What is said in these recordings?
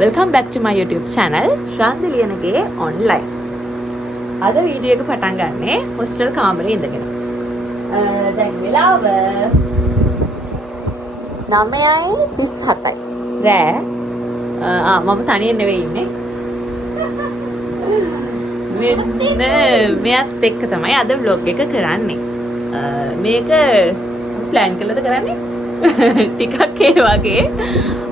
Welcome back to my YouTube channel රන්දිලියනගේ online. අද video එක පටන් ගන්නේ හොස්ටල් කාමරේ ඉඳගෙන. දැන් වෙලාව 9:37යි. රෑ මම තනියෙන් නෙවෙයි ඉන්නේ. මෙයත් එක්ක තමයි අද vlog එක කරන්නේ. මේක plan කළාද කරන්නේ? ටිකක් ඒ වගේ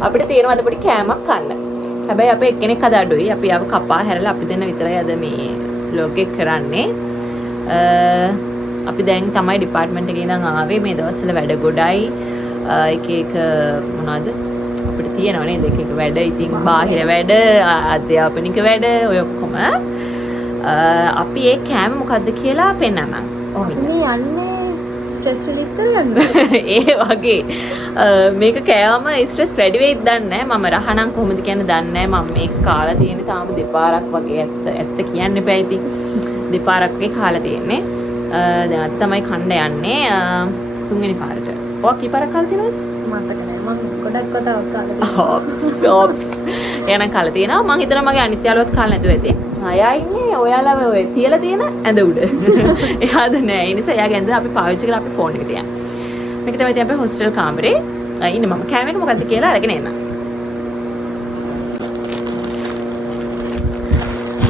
අපිට තියෙනවා අද පොඩි කෑමක් කන්න. හැබැයි අපේ එක්කෙනෙක් අද අඩුයි. අපි ආව කපා හැරලා අපි දෙන්න විතරයි අද මේ vlog එක කරන්නේ. අපි දැන් තමයි ඩිපාර්ට්මන්ට් එකේ ඉඳන් ආවේ. මේ දවස්වල වැඩ ගොඩයි. එක එක මොනවද අපිට තියෙනව නේද? එක එක වැඩ. ඉතින් බාහිර වැඩ, අධ්‍යාපනික වැඩ ඔය ඔක්කොම. අපි ඒ කෑම මොකද්ද කියලා පෙන්නන්නම්. ඔහොම මේ යන්නේ ස්ට්‍රෙස් රිලීස් කරන්න. ඒ වගේ මේක කෑවම ස්ට්‍රෙස් වැඩි වෙයිද දන්නේ නැහැ. මම රහනම් කොහොමද කියන්නේ දන්නේ නැහැ. මම මේක කාලා තියෙන්නේ තාම දෙපාරක් වගේ. ඇත්ත කියන්න එපා. ඉතින් දෙපාරක් වගේ කාලා තියෙන්නේ. දැන් අද තමයි කන්න යන්නේ තුන්වෙනි පාරට. ඔයා කීපාරක් කාලා තියෙනවද? මතක නැහැ. මම ගොඩක් කතාවක් කාලා තියෙනවා. ඔප්ස් එහෙනම් කාලා තියෙනවා. මම හිතනවා මගේ අනිත් යාළුවත් කාලා නැතුව ඇති. අයා ඉන්නේ ඔයාලා ඔය තියලා තියෙන ඇඳ උඩ. එයාද නෑ. ඒ නිසා එයාගේ ඇඳ අපි පාවිච්චි කරලා අපේ ෆෝන් එකට යන්න. මේක තමයි අපේ හොස්ටල් කාමරේ. ඉන්නේ මම කෑම එක මොකද්ද කියලා අරගෙන එන්න.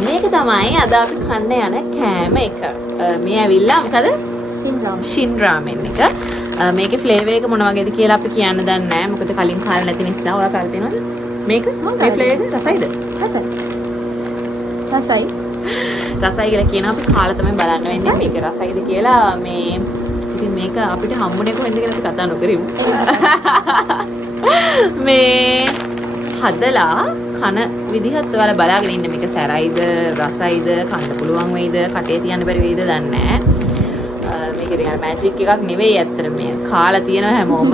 මේක තමයි අද අපි කන්න යන කෑම එක. මේ ඇවිල්ලා මොකද? ෂින් රාමෙන් එක. මේකේ ෆ්ලේවර් එක මොන වගේද කියලා අපි කියන්න දන්නේ නැහැ. මොකද කලින් කාලා නැති නිසා. ඔයා කාලා තියෙනවද? මේක මේ ෆ්ලේවර් එක රසයිද? රසයි කියලා කියනවා. අපි කාලා තමයි බලන්න වෙන්නේ මේක රසයිද කියලා. මේ ඉතින් මේක අපිට හම්බුනේ කොහෙන්ද කියලා අපි කතා නොකරමු. මේ හදලා කන විදිහත් ඔයාලා බලාගෙන ඉන්න. මේක සැරයිද රසයිද කන්න පුළුවන් වෙයිද කටේ තියන්න බැරි වෙයිද දන්නේ නැහැ. මේක ඉතින් අර මැජික් එකක් නෙවෙයි ඇත්තට. මේ කාලා තියෙන හැමෝම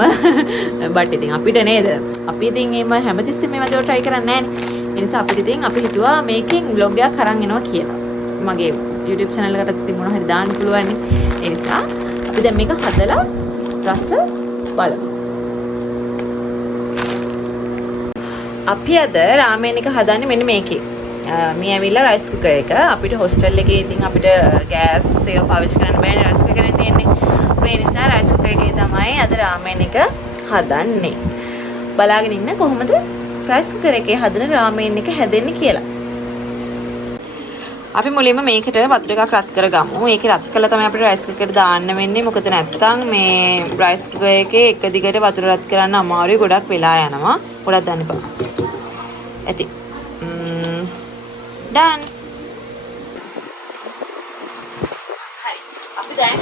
බට් ඉතින් අපිට නේද? අපි ඉතින් එහෙම හැමතිස්සෙම මේ වගේ try කරන්නේ නැහැ. ඒ නිසා අපිට ඉතින් අපි හිතුවා මේකෙන් vlog එකක් අරන් එනවා කියලා. මගේ YouTube channel එකකට ඉතින් මොනවා හරි දාන්න පුළුවන් නේ. ඒ නිසා අපි දැන් මේක හදලා රස බලමු. අපි අද රාමෙන් එක හදන්නේ මෙන්න මේකේ. මේ ඇවිල්ලා රයිස් කුකර් එක. අපිට හොස්ටල් එකේ ඉතින් අපිට ගෑස් එක පාවිච්චි කරන්න බෑනේ. රයිස් කුකර් එකේ තියෙන්නේ. ඒ නිසා රයිස් කුකර් එකේ තමයි අද රාමෙන් එක හදන්නේ. බලාගෙන ඉන්න කොහොමද රයිස් කුකර් එකේ හදන රාමෙන් එක හැදෙන්නේ කියලා. අපි මුලින්ම මේකට වතුර එකක් රත් කරගමු. ඒක රත් කළා තමයි අපිට රයිස් කුකර් දාන්න වෙන්නේ. මොකද නැත්තම් මේ රයිස් කුකර් එකේ එක දිගට වතුර රත් කරන්න අමාරුයි. ගොඩක් වෙලා යනවා. ගොඩක් දාන්න එපා. ඇති. done. හරි. අපි දැන්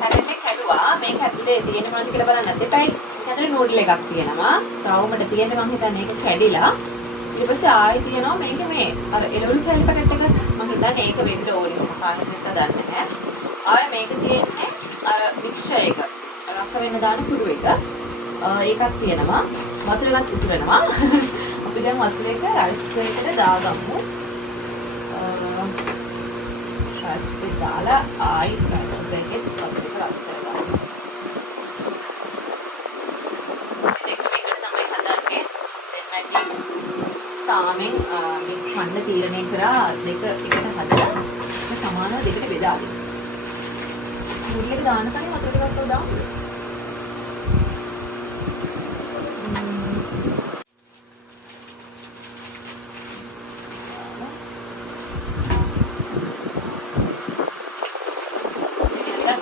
පැකට් එක හැදුවා. මේක ඇතුලේ තියෙන මොනවද කියලා බලන්න දෙපයි. ඇතුලේ නූඩල් එකක් තියෙනවා. රවුමට තියෙන්නේ මම හිතන්නේ ඒක කැඩිලා. ඊට පස්සේ ආයෙ තියෙනවා මේක මේ අර එළවලු කැලි පැකට් එක. මම හිතන්නේ ඒක වෙන්න ඕනේ. මම කාටද නිසා දන්නේ නැහැ. ආයෙ මේක තියෙන්නේ අර මික්ස්චර් එක. රස වෙන දාන කුරු එක. ඒකක් තියෙනවා. වතුර එකක් උතුරනවා. අපි දැන් වතුර එක රයිස් කුකර් එකට දාගමු. රයිස් කුකර් දාලා ආයෙ රයිස් කුකර් එකේ වතුර එක රත් කරගන්න. සාමෙන් මේ කන්න තීරණය කරා දෙක එකට හදලා සමානව දෙකට බෙදා දෙන්න. මුලින්ම දාන්න කලින් වතුර ටිකක් දාන්න.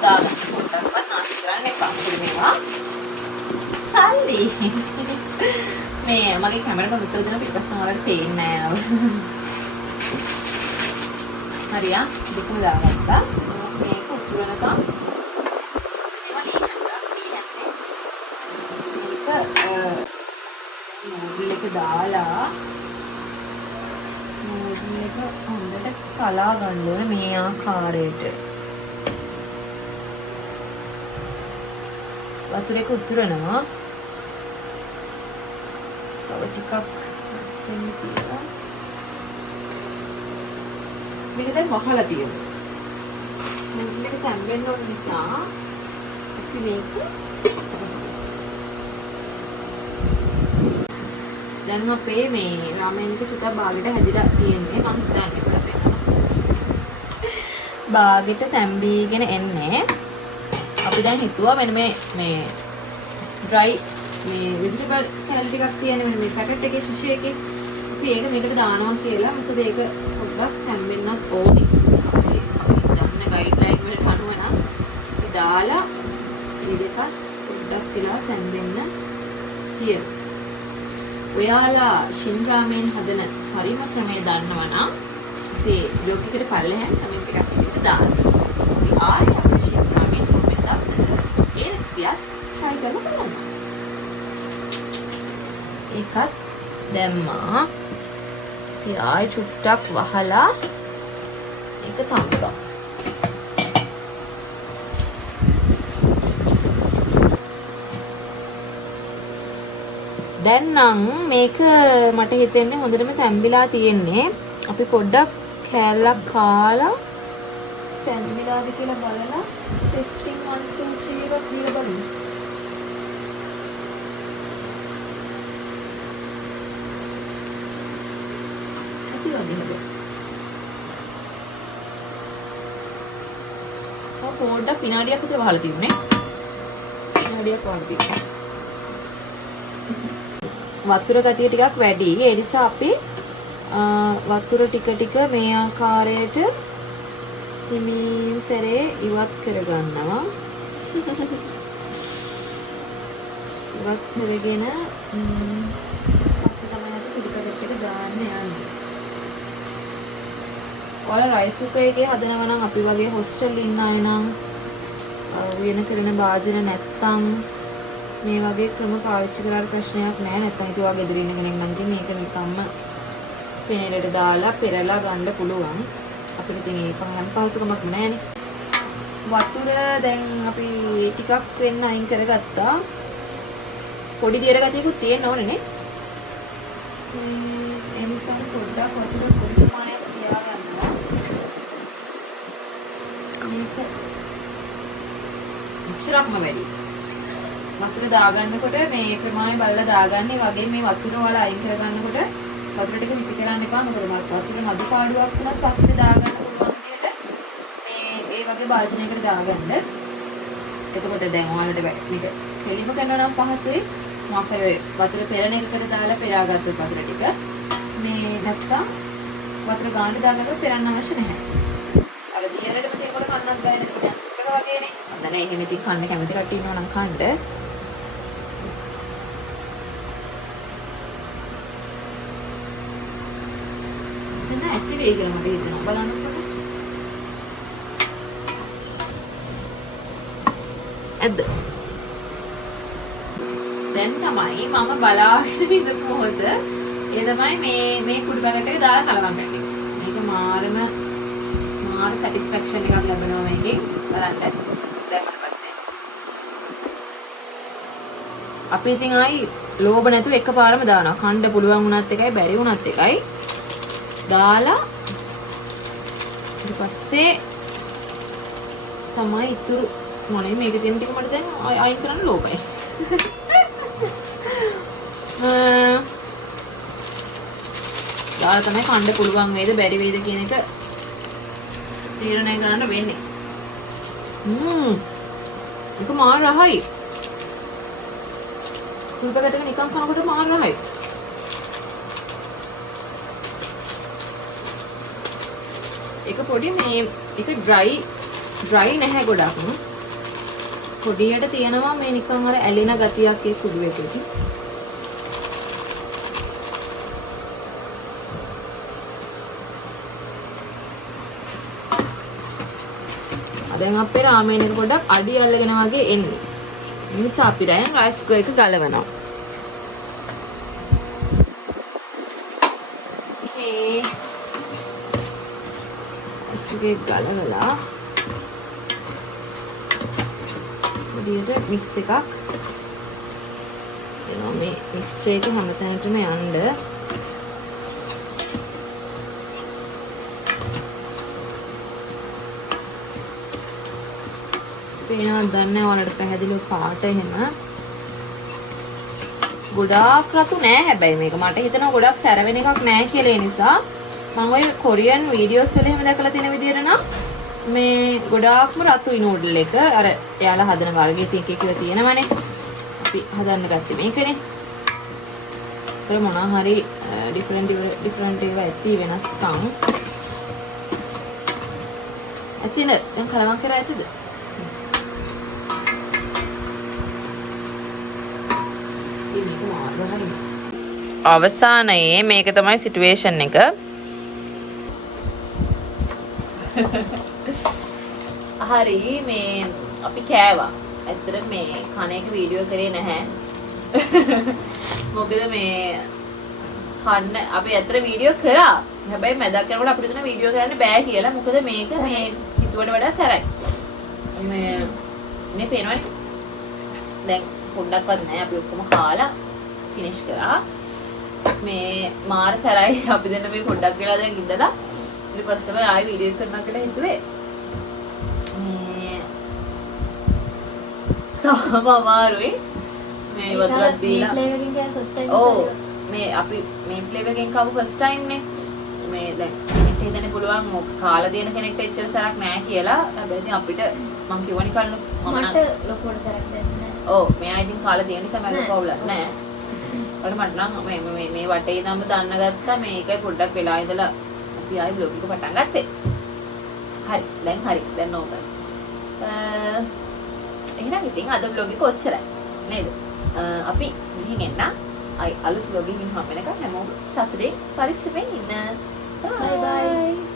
දාගන්න පොඩ්ඩක්වත් නාස්ති කරන්න එපා. මේවා සල්ලි. මේ මගේ කැමරාවට උත්තර දෙන පිටපස්සම වලට පේන්නේ නැහැ. හරියා දෙකම දාගත්තා. මේක උතුරනකම් නූඩල් එක දාලා නූඩල් එක හොඳට කලා ගන්න ඕනේ මේ ආකාරයට. වතුර එක උතුරනවා. තව ටිකක් දෙන්න තියෙනවා. මේක දැන් වහලා තියෙනවා. මේක තැම්බෙන්න ඕන නිසා අපි මේක දැන් අපේ මේ රාමෙන් එක චුට්ටක් බාගෙට හැදිලා තියෙන්නේ. මම හිතන්නේ කරපේනවා. බාගෙට තැම්බීගෙන එන්නේ. අපි දැන් හිතුවා මෙන්න මේ dry මේ vegetable කැලරි ටිකක් තියෙන මේ පැකට් එකේ ශිෂ්‍ය එකේ අපි ඒක මේකට දානවා කියලා. මොකද ඒක පොඩ්ඩක් තැම්බෙන්නත් ඕනේ. අපි දන්න ගයිඩ්ලයින් වලට අනුව නම් දාලා මේ දෙක පොඩ්ඩක් තියලා තැම්බෙන්න කියලා. ඔයාලා ශින් රාමෙන් හදන හරිම ක්‍රමය දන්නවා නම් අපේ බ්ලොග් එකට පල්ලෙහාන් කමෙන්ට් එකක් විදිහට දාන්න. අපි ආයෙ අපේ ශින් රාමෙන් හම්බෙන දවසට ඒ රෙසිපියක් try කරලා බලන්න. ඒකත් දැම්මා. ඉතින් ආයෙ චුට්ටක් වහලා ඒක තම්බගමු. දැන් නම් මේක මට හිතෙන්නේ හොඳටම තැම්බිලා තියෙන්නේ. අපි පොඩ්ඩක් කෑල්ලක් කාලා තැම්බිලාද කියලා බලලා ටෙස්ටිං 1 2 3 එකක් දීලා බලමු. පොඩ්ඩක් විනාඩියක් විතර වහලා තිබුණේ. විනාඩියක් වහලා තිබුණා. වතුර ගතිය ටිකක් වැඩි. ඒ නිසා අපි වතුර ටික ටික මේ ආකාරයට හිමින් සැරේ ඉවත් කරගන්නවා. ඉවත් කරගෙන පස්සේ තමයි අපි පිළිපැකට් එක දාන්න යන්නේ. ඔයාලා රයිස් කුකර් එකේ හදනවා නම් අපි වගේ හොස්ටල් ඉන්න අය නම් වෙන කරන භාජන නැත්තම් මේ වගේ ක්‍රම පාවිච්චි කරලා ප්‍රශ්නයක් නැහැ. නැත්නම් ඒක වගේ ගෙදර ඉන්න කෙනෙක් නම් ඉතින් මේක නිකම්ම පෙනේලට දාලා පෙරලා ගන්න පුළුවන්. අපිට ඉතින් ඒක ගන්න පහසුකමක් නැහැනේ. වතුර දැන් අපි ටිකක් වෙන්න අයින් කරගත්තා. පොඩි දියර ගතියකුත් තියෙන්න ඕනේ නේ. ඒ නිසා පොඩ්ඩක් වතුර පොඩි ප්‍රමාණයක් තියාගන්නවා. මේක ඉච්චරක්ම වැඩි. වතුර දාගන්නකොට මේ ප්‍රමාණය බලලා දාගන්නේ වගේ මේ වතුර වල අයින් කරගන්නකොට වතුර ටික විසි කරන්න එපා. මොකද වතුර මදි පාඩුවක් වුණත් පස්සේ දාගන්න පුළුවන් විදිහට මේ ඒ වගේ භාජනයකට දාගන්න. එතකොට දැන් ඔයාලට මේක කෙලිම කරනවා නම් පහසුයි. මොකද වතුර පෙරණ එකකට දාලා පෙරාගත්තොත් වතුර ටික මේ නැත්තම් වතුර ගාන දාගන්නකොට පෙරන්න අවශ්‍ය නැහැ. අර දියරටම තියෙනකොට කන්නත් බෑ නේද? සුප් එක වගේනේ. හොඳ නැහැ. එහෙම ඉතින් කන්න කැමති කට්ටිය ඉන්නවා නම් කන්න. ඇති වෙයි කියලා මට හිතෙනවා. බලන්නකො. ඇද්ද? දැන් තමයි මම බලාගෙන ඉඳපු මොහොත. ඒ තමයි මේ කුඩු පැකට් එක දාලා කලවම් කරන්නේ. මේක මාර සැටිස්ෆැක්ෂන් එකක් ලැබෙනවා මේකෙන්. බලන්න. දැම්මම පස්සේ. අපි ඉතින් ආයි ලෝභ නැතුව එකපාරම දානවා. කන්න පුළුවන් වුණත් එකයි බැරි වුණත් එකයි. දාලා ඊට පස්සේ තමයි ඉතුරු මොනේ මේක තියෙන ටික මට දැන් අයින් කරන්න ලෝකයි. දාලා තමයි කන්න පුළුවන් වේද බැරි වේද කියන එක තීරණය කරන්න වෙන්නේ. ඒක මාර රහයි. කුල්පකට නිකන් කනකොට මාර රහයි. ඒක පොඩි මේ ඒක ඩ්‍රයි නැහැ ගොඩක්. පොඩියට තියෙනවා මේ නිකන් අර ඇලෙන ගතියක් ඒ කුඩු එකේ. දැන් අපේ රාමෙන් එක පොඩක් අඩි අල්ලගෙන වගේ එන්නේ. ඒ නිසා අපි දැන් රයිස් කුකර් එක ගලවනවා. ගලවලා විදියට මික්ස් එකක් එනවා මේ මික්ස්චර් එක හැමතැනටම යන්න. පේනවද දන්නේ ඔයාලට පැහැදිලිව පාට එහෙම ගොඩාක් රතු නෑ හැබැයි මේක මට හිතෙනවා ගොඩක් සැර වෙන එකක් නෑ කියලා ඒ නිසා මම ඔය කොරියන් වීඩියෝස් වල එහෙම දැකලා තියෙන විදිහට නම් මේ ගොඩාක්ම රතුයි නූඩල් එක අර එයාලා හදන වර්ගයේ තියෙක කියලා තියෙනවනේ අපි හදන්න ගත්තේ මේකනේ ඒක මොනවා හරි ඩිෆරන්ට් ඒවා ඇති වෙනස්කම් ඇතිනේ දැන් කලවම් කරා ඇතිද අවසානයේ මේක තමයි සිටුේෂන් එක හරි මේ අපි කෑවා ඇත්තට මේ කණ එක වීඩියෝ කරේ නැහැ මොකද මේ කන්න අපි ඇත්තට වීඩියෝ කරා හැබැයි මැදක් කරනකොට අපිට දෙන වීඩියෝ කරන්න බෑ කියලා මොකද මේක මේ හිතුවට වඩා සැරයි මේ පේනවනේ දැන් පොඩ්ඩක්වත් නැහැ අපි ඔක්කොම කාලා ෆිනිෂ් කරා මේ මාර සැරයි අපි දෙන්න මේ පොඩ්ඩක් වෙලා දැන් ඉඳලා ඊට පස්සේ තමයි ආයෙ වීඩියෝ කරනවා කියලා හිතුවේ මේ තාම අමාරුයි මේ වතුරක් දීලා ඔව් මේ අපි මේ ෆ්ලේවර් එකෙන් කවු ෆස්ට් ටයිම් නේ මේ දැන් කෙනෙක්ට හිතන්න පුළුවන් මොක කාලා දෙන කෙනෙක්ට එච්චර සරක් නැහැ කියලා හැබැයි ඉතින් අපිට මං කියවනේ කල්ලු මට ලොකුවට සරක් දැනෙන්නේ ඔව් මෙයා ඉතින් කාලා දෙන නිසා මම කවුලක් නැහැ මට නම් මේ වටේ ඉඳන්ම දන්න ගත්තා මේකයි පොඩ්ඩක් වෙලා ඉඳලා අපි ආයි බ්ලොග් එක පටන් ගත්තේ. හරි දැන් ඕක. එහෙනම් ඉතින් අද බ්ලොග් එක ඔච්චරයි. නේද? අපි ගිහින් එන්න. අලුත් බ්ලොග් එකකින් හම්බ වෙනකන් හැමෝම සතුටින් පරිස්සමෙන් ඉන්න. බයි බයි.